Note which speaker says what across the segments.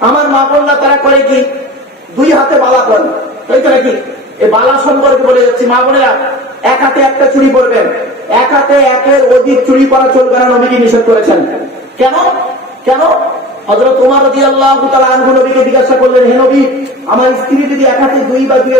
Speaker 1: আমার মা বোনরা তারা করে কি? দুই হাতে বালা করে। তাই তো নাকি এই বালা সম্পর্কে বলে যাচ্ছি, মা বোনেরা, এক হাতে একটা চুরি পরবেন। এক হাতে একের অধিক চুরি করা চলবে না নবীজি নিষেধ করেছেন। কেন? কেন? নবীকে স্ত্রী যদি এক হাতে দুই বা দুই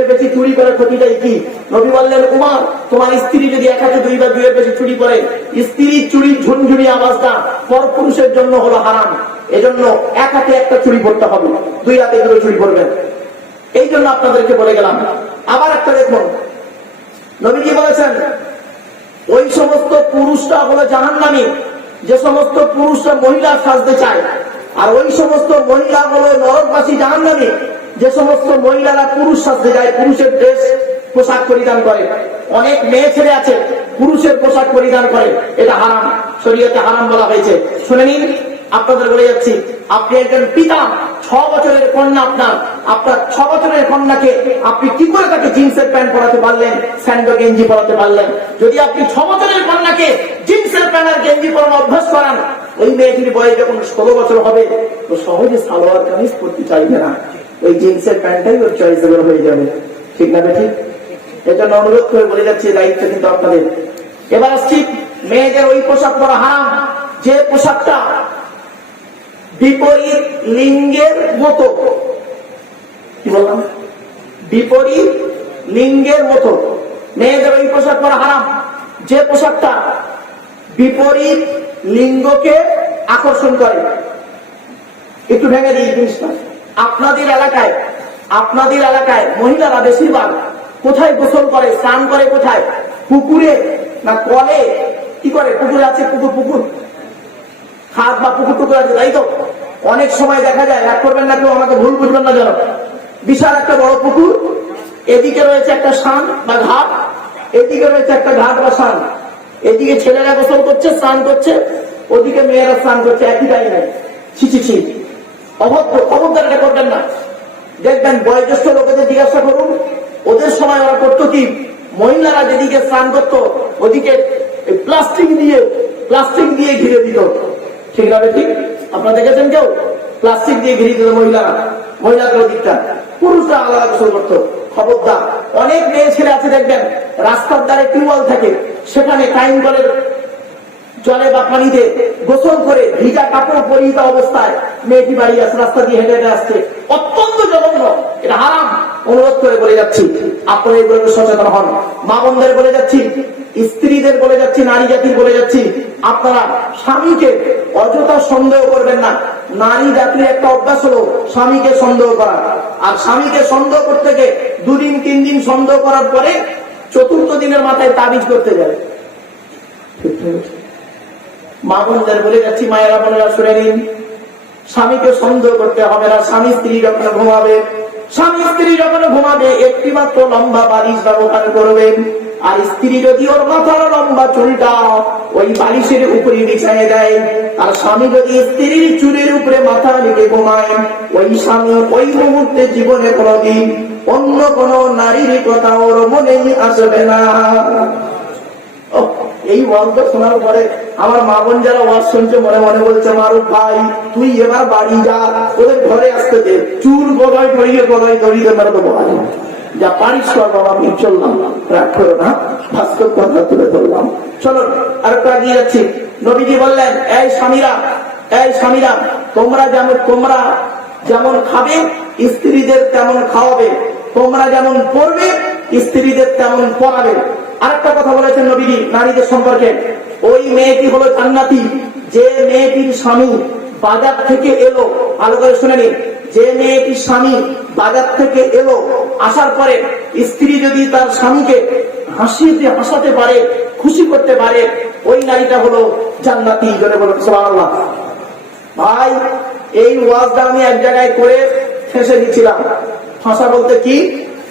Speaker 1: চুরি করে স্ত্রীর চুরি ঝুনঝুনি আওয়াজটা পর পুরুষের জন্য হলো হারাম। এজন্য এক হাতে একটা চুরি করতে হবে, দুই হাতে দুটো চুরি করবেন এই জন্য আপনাদেরকে বলে গেলাম, আবার একটা দেখুন। নবীজি বলেছেন, ওই সমস্ত পুরুষরা হলো জাহান্নামী, যে সমস্ত পুরুষরা মহিলা সাজতে চায়, আর ওই সমস্ত মহিলা হলো নরকবাসী জাহান্নামী, যে সমস্ত মহিলারা পুরুষ সাজতে যায়, পুরুষের ড্রেস পোশাক পরিধান করে। অনেক মেয়ে ছেলে আছে, পুরুষের পোশাক পরিধান করে। এটা হারাম, শরীয়তে হারাম বলা হয়েছে। শুনে নিন। আপনাদের বলে যাচ্ছি, আপনি একজন পিতা, ছ বছরের কন্যা আপনার। আপনার ছ বছরের কন্যাকে আপনি কি করে তাকে জিন্সের প্যান্ট পরাতে পারলেন স্যান্ডো গেঞ্জি পরাতে পারলেন? যদি আপনি ছ বছরের কন্যাকে জিন্সের প্যান্ট আর গেঞ্জি পরানো অভ্যাস করান, ওই মেয়েটির বয়স যখন ষোলো বছর হবে, তো সহজে সালোয়ার কামিজ পরতে চাইবে না। ওই জিন্সের প্যান্টটাই ওর চয়েসেবল হয়ে যাবে। ঠিক না ঠিক এটা অনুরোধ করে বলে যাচ্ছে দায়িত্ব কিন্তু আপনাদের। এবার আসছি, মেয়েদের ওই পোশাক পরা হারাম। যে পোশাকটা বিপরীত লিঙ্গের মতো। কি বললাম? বিপরীত লিঙ্গের মতো। মেয়েদের ওই পোশাক পরা হারাম। যে পোশাকটা বিপরীত লিঙ্গকে আকর্ষণ করে। একটু ভেঙে দিই জিনিসটা। আপনাদের এলাকায় আপনাদের এলাকায় মহিলারা বেশিরভাগ কোথায় গোসল করে, স্নান করে কোথায়? পুকুরে না কলে? কি করে? পুকুরে আছে পুকুর পুকুর? খাদ বা পুকুর টুকুর আছে, তাই তো? অনেক সময় দেখা যায়, রাগ করবেন না কেউ, আমাকে ভুল বুঝবেন না যেন। বিশাল একটা বড় পুকুর, এদিকে রয়েছে একটা শান বা ঘাট, এদিকে রয়েছে একটা ঘাট বা শান। এদিকে ছেলেরা গোসল করছে, স্নান করছে, ওদিকে মেয়েরা স্নান করছে, একই টাইমে ছি ছি ছি। অভদ্র অভদ্র এটা করবেন না। দেখবেন বয়োজ্যেষ্ঠ লোকেদের জিজ্ঞাসা করুন, ওদের সময় ওরা করতো কি? মহিলারা যেদিকে স্নান করতো, ওদিকে প্লাস্টিক দিয়ে প্লাস্টিক দিয়ে ঘিরে দিত। ঠিক না ঠিক? আপনারা দেখেছেন কেউ? প্লাস্টিক দিয়ে ঘিরে দিত মহিলারা মহিলাদের ওদিকটা পুরুষরা আলাদা গোসল করতো। খবরদার। অনেক মেয়ে ছেলে আছে, দেখবেন, রাস্তার ধারে টিউবওয়েল থাকে। সেখানে টাইম কলের জলে বা পানিতে গোসল করে ভিজা কাপড় পরিহিত অবস্থায় মেয়েটি বাড়ি আসে, রাস্তা দিয়ে হেঁটে হেঁটে আসছে। অত্যন্ত জঘন্য। এটা হারাম। অনুরোধ করে বলে যাচ্ছি। আপনারা এগুলো সচেতন হন। মা বোনদের বলে যাচ্ছি। স্ত্রীদের বলে যাচ্ছি। নারী জাতির বলে যাচ্ছি। আপনারা স্বামীকে অযথা সন্দেহ করবেন না। নারী জাতির একটা অভ্যাস হলো স্বামীকে সন্দেহ করা। আর স্বামীকে সন্দেহ করতে গিয়ে দুদিন তিন দিন সন্দেহ করার পরে চতুর্থ দিনের মাথায় তাবিজ করতে যাবে। মা বোনদের বলে যাচ্ছি, মায়েরা বোনেরা শুনে নিন। স্বামীকে সন্দেহ করতে হবে না, স্বামী স্ত্রী যখন ঘুমাবে, স্বামী স্ত্রী যখন ঘুমাবে একটি মাত্র লম্বা বালিশ ব্যবহার করবেন। আর স্ত্রী যদি ওর মাথার লম্বা চুলটা ওই বালিশের উপরে বিছায় দেয় আর স্বামী যদি স্ত্রীর চুলের উপরে মাথা রেখে ঘুমায়, ওই স্বামী ওই মুহূর্তে জীবনে কোনদিন অন্য কোন নারীর কথা ওর মনেই আসবে না। এই ওয়াজটা শোনার পরে আমার মা বোন যারা ওয়াজ শুনছে, মনে মনে বলছে, মারুফ ভাই, তুই এবার বাড়ি যা, ওদের ঘরে আসতে দে। চুল গদাই ধরিয়ে গদাই ধরিয়ে মেরে ভাই যা পারিস কর আমি চললাম। রাগ করো না ভাস্কর কথা তুলে ধরলাম। চলো আর এগিয়ে যাচ্ছি। নবীজি বললেন, এই স্বামীরা এই স্বামীরা, তোমরা যেমন তোমরা যেমন খাবে, স্ত্রীদের তেমন খাওয়াবে। তোমরা যেমন পড়বে, স্ত্রীদের তেমন পড়াবে। আরেকটা কথা বলেছেন নবীজি নারীদের সম্পর্কে। ওই মেয়েটি হলো জান্নাতি। যে মেয়েটির স্বামী বাজার থেকে এলো। ভালো করে শুনে নিন। যে মেয়েটি স্বামী বাজার থেকে এলো, আসার পরে স্ত্রী যদি তার স্বামীকে হাসিতে হাসাতে পারে, খুশি করতে পারে, ওই নারীটা হলো জান্নাতি জনে বলো, সুবহানাল্লাহ। ভাই, এই ওয়াজটা আমি এক জায়গায় করে ফেঁসে দিচ্ছিলাম ফাঁসা বলতে কি?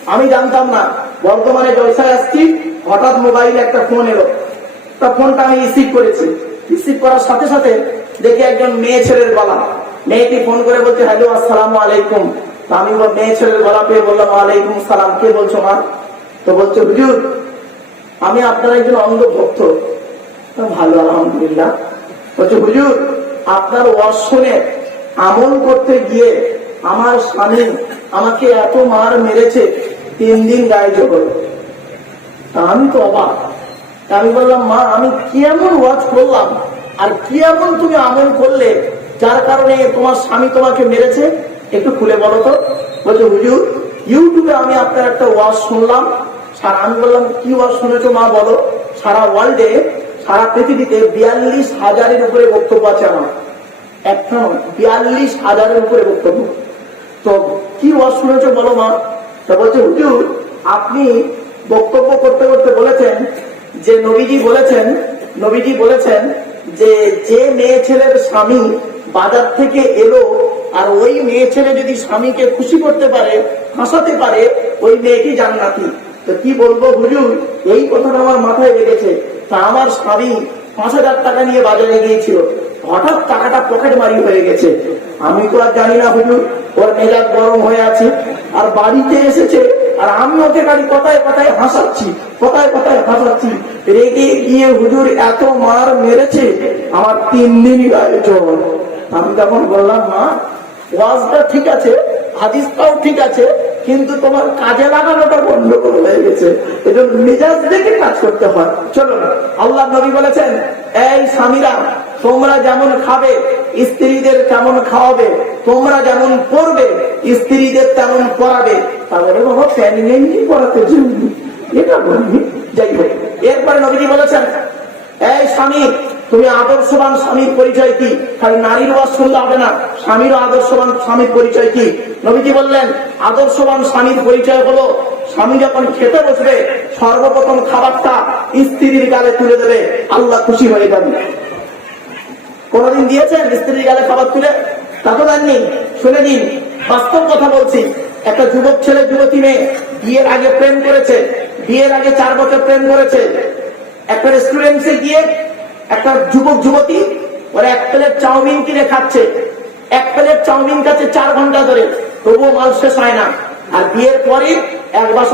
Speaker 1: আমি জানতাম না। বর্তমানে জলসায় আসছি, হঠাৎ মোবাইলে একটা ফোন এলো। তা ফোনটা আমি রিসিভ করেছি। রিসিভ করার সাথে সাথে দেখি একজন মেয়ে ছেলের গলা। মেয়েটি ফোন করে বলছে, হ্যালো, আসসালাম আলাইকুম। আমি মেয়ে ছেলের গলা পেয়ে বললাম আলাইকুম সালাম কে বলছো মা? তো বলছে, হুজুর, আমি আপনার একজন অন্ধ ভক্ত ভালো, আলহামদুলিল্লাহ। বলছে, হুজুর, আপনার ওয়াজ শুনে আমল করতে গিয়ে আমার স্বামী আমাকে এত মার মেরেছে, তিন দিন গায়ে তা আমি তো অবাক। আমি বললাম, মা, আমি কি এমন ওয়াজ করলাম? আর কি এমন তুমি আমল করলে? যার কারণে তোমার স্বামী তোমাকে মেরেছে, একটু খুলে বলো তো। বলছে, হুজুর, ইউটিউবে আমি আপনার একটা ওয়াজ শুনলাম। সারা, আমি বললাম, কি ওয়াজ শুনেছো মা, বলো। সারা ওয়ার্ল্ডে সারা পৃথিবীতে বিয়াল্লিশ হাজারের উপরে বক্তব্য আছে আমার। একটা বিয়াল্লিশ হাজারের উপরে বক্তব্য। তো কি ওয়াজ শুনেছো বলো মা? তা বলছে, হুজুর, আপনি বক্তব্য করতে করতে বলেছেন যে নবীজি বলেছেন নবীজি বলেছেন যে যে মেয়ে ছেলের স্বামী বাজার থেকে এলো, আর ওই মেয়ে ছেলে যদি স্বামীকে খুশি করতে পারে, হাসাতে পারে, ওই মেয়েটি জান্নাতি। তো কি বলব হুজুর, এই কথাটা আমার মাথায় লেগেছে। তা আমার স্বামী পাঁচ হাজার টাকা নিয়ে বাজারে গিয়েছিল। হঠাৎ টাকাটা পকেট মারি হয়ে গেছে। আমি তো আর জানি না হুজুর, ওর মেজাজ গরম হয়ে আছে, আর বাড়িতে এসেছে, আর আমি ওকে গাড়ি কথায় কথায় হাসাচ্ছি, কথায় কথায় হাসাচ্ছি। রেগে গিয়ে হুজুর এত মার মেরেছে, আমার তিন দিনই জ্বর আমি তখন বললাম, মা, ওয়াজটা ঠিক আছে, হাদিসটাও ঠিক আছে, কিন্তু তোমার কাজে লাগানোটা গন্ডগোল হয়ে গেছে। এজন্য মেজাজ দেখে কাজ করতে হয়। চলো না, আল্লাহ নবী বলেছেন, এই স্বামীরা, তোমরা যেমন খাবে, স্ত্রীদের তেমন খাওয়াবে, তোমরা যেমন পড়বে, স্ত্রীদের তেমন পড়াবে। তাহলে বাবা প্যানি নেই পড়াতে জরুরি এটা বলিনি যাই হোক, এরপরে নবীজি বলেছেন, এই স্বামী তুমি আদর্শবান স্বামীর পরিচয় কি? খালি নারীর ওয়াজ শুনলে হবে না। স্বামীরও আদর্শবান স্বামীর পরিচয় কি? নবীজি বললেন, আদর্শবান স্বামীর পরিচয় হলো স্বামী যখন খেতে বসবে, সর্বপ্রথম খাবারটা স্ত্রীর গালে তুলে দেবে, আল্লাহ খুশি হয়ে যাবে। কোনদিন দিয়েছেন স্ত্রীর গালে খাবার তুলে? তা তো দেননি শুনে নিন, বাস্তব কথা বলছি। একটা যুবক ছেলে, যুবতী মেয়ে, বিয়ের আগে প্রেম করেছে, বিয়ের আগে চার বছর প্রেম করেছে। একটা রেস্টুরেন্টে গিয়ে একটা যুবক, যুবতী, ওরা এক প্লেট চাউমিন কিনে খাচ্ছে। এক প্লেট চাউমিন খাচ্ছে চার ঘণ্টা ধরে। তবুও মাল শেষ হয় না। আর বিয়ের পরে এক বছর